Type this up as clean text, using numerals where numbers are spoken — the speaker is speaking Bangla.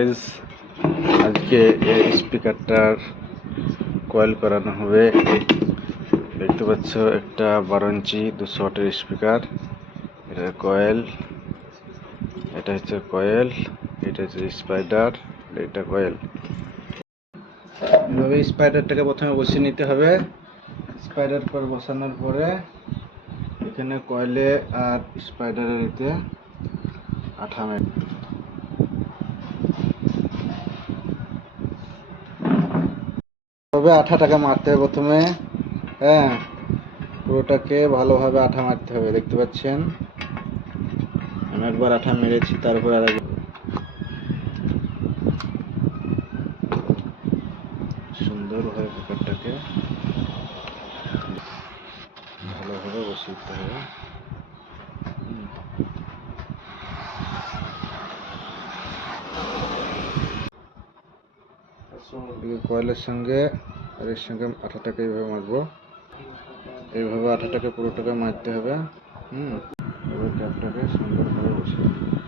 গাইস, আজকে এই স্পিকারটার কয়েল করানো হবে। দেখতে পাচ্ছ একটা 12 ইঞ্চি 200 ওয়াটের স্পিকার। এটা কয়েল, এটা হচ্ছে কয়েল, এটা হচ্ছে স্পাইডার, এটা কয়েল। এভাবে স্পাইডারটাকে প্রথমে বসিয়ে নিতে হবে। স্পাইডার পর বসানোর পরে এখানে কয়েলে আর স্পাইডারের এতে আঠা তবে আঠাটাকে মারতে হবে প্রথমে। হ্যাঁ, পুরোটাকে ভালোভাবে আঠা মারতে হবে। দেখতে পাচ্ছেন আমি একবার আঠা মেরেছি, তারপর আর সুন্দরভাবে পেপারটাকে ভালোভাবে বসিয়ে দিতে হবে। কয়েলের সঙ্গে আর এর সঙ্গে আঠাটাকে এইভাবে মারবো। এইভাবে আঠাটাকে পুরোটাকে মারতে হবে। এবার ক্যাপটাকে সুন্দরভাবে বসিয়ে দিতে